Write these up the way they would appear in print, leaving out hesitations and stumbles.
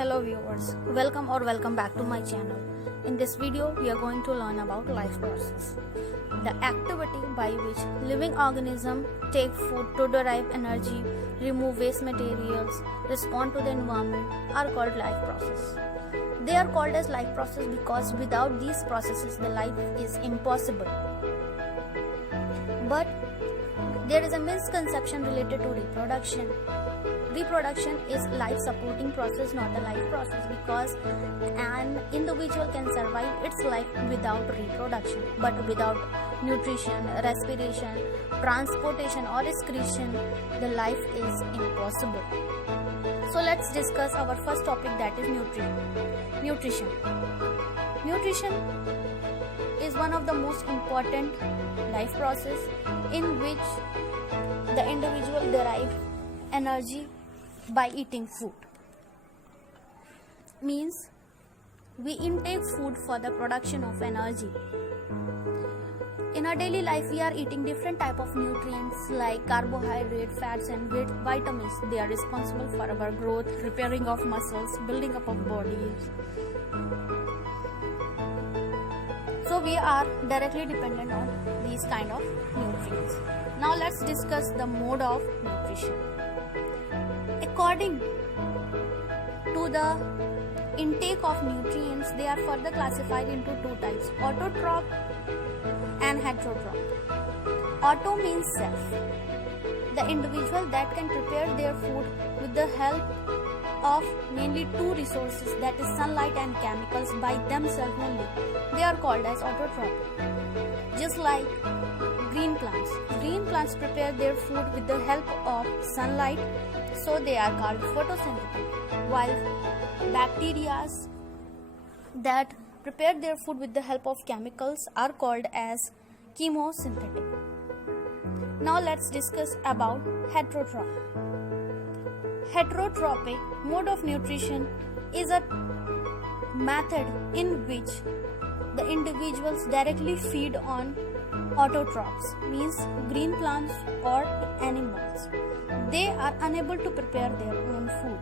Hello viewers, welcome back to my channel. In this video, we are going to learn about life process. The activity by which living organisms take food to derive energy, remove waste materials, respond to the environment are called life process. They are called as life process because without these processes, the life is impossible. But there is a misconception related to reproduction. Reproduction is life supporting process, not a life process, because an individual can survive its life without reproduction, but without nutrition, respiration, transportation or excretion, the life is impossible. So let's discuss our first topic, that is nutrition. Nutrition is one of the most important life process in which the individual derive energy by eating food. Means we intake food for the production of energy. In our daily life, we are eating different type of nutrients like carbohydrate, fats and vitamins. They are responsible for our growth, repairing of muscles, building up of bodies. So we are directly dependent on these kind of nutrients. Now let's discuss the mode of nutrition. According to the intake of nutrients, they are further classified into two types, autotroph and heterotroph. Auto means self. The individual that can prepare their food with the help of mainly two resources, that is sunlight and chemicals, by themselves only. They are called as autotroph. Just like green plants. Green plants prepare their food with the help of sunlight, so they are called photosynthetic, while bacteria that prepare their food with the help of chemicals are called as chemosynthetic. Now let's discuss about heterotroph. Heterotrophic mode of nutrition is a method in which the individuals directly feed on autotrophs, means green plants or animals. They are unable to prepare their own food.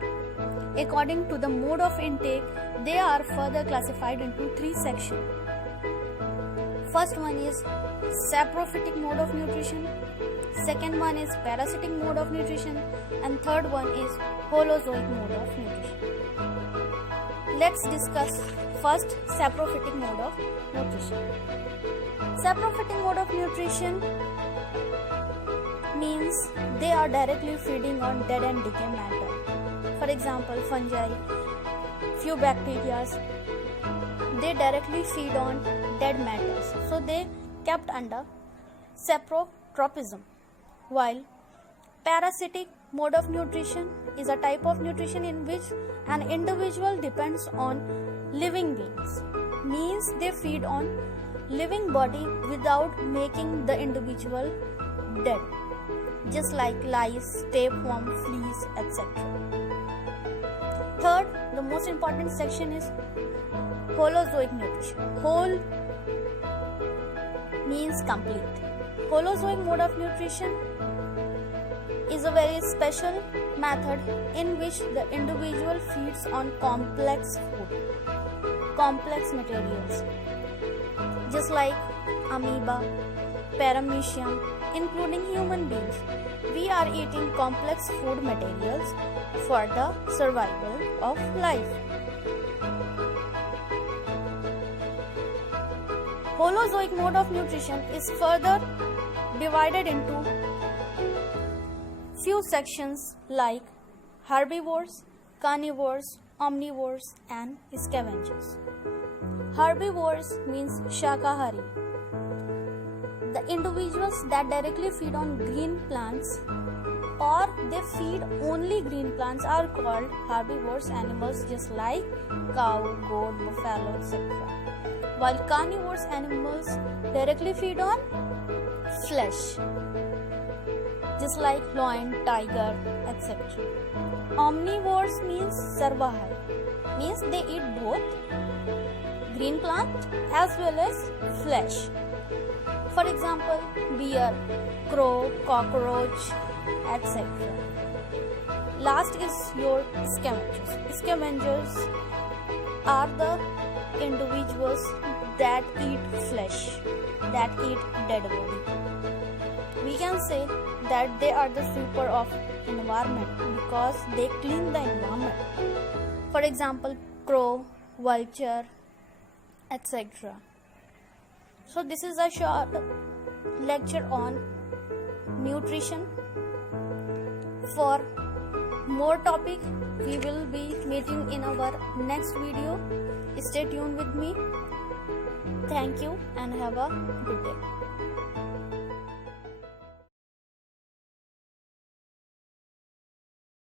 According to the mode of intake, they are further classified into three sections. First one is saprophytic mode of nutrition, second one is parasitic mode of nutrition, and third one is holozoic mode of nutrition. Let's discuss first saprophytic mode of nutrition. Saprophytic mode of nutrition means they are directly feeding on dead and decay matter. For example, fungi, few bacteria, they directly feed on dead matters, so they kept under saprotrophism. While parasitic mode of nutrition is a type of nutrition in which an individual depends on living beings, means they feed on living body without making the individual dead, just like lice, tapeworm, fleas, etc. Third, the most important section is holozoic nutrition. Whole means complete. Holozoic mode of nutrition is a very special method in which the individual feeds on complex food, complex materials, just like amoeba, paramecium, including human beings. We are eating complex food materials for the survival of life. Holozoic mode of nutrition is further divided into few sections like herbivores, carnivores, omnivores and scavengers. Herbivores means Shakahari. The individuals that directly feed on green plants or they feed only green plants are called herbivores animals, just like cow, goat, buffalo, etc. While carnivores animals directly feed on flesh, just like lion, tiger, etc. Omnivores means sarvahari, means they eat both green plant as well as flesh. For example, bear, crow, cockroach, etc. Last is your scavengers. Scavengers are the individuals that eat flesh, that eat dead body. We can say that they are the sweeper of environment because they clean the environment. For example, crow, vulture, etc. So this is a short lecture on nutrition. For more topic, we will be meeting in our next video. Stay tuned with me. Thank you and have a good day.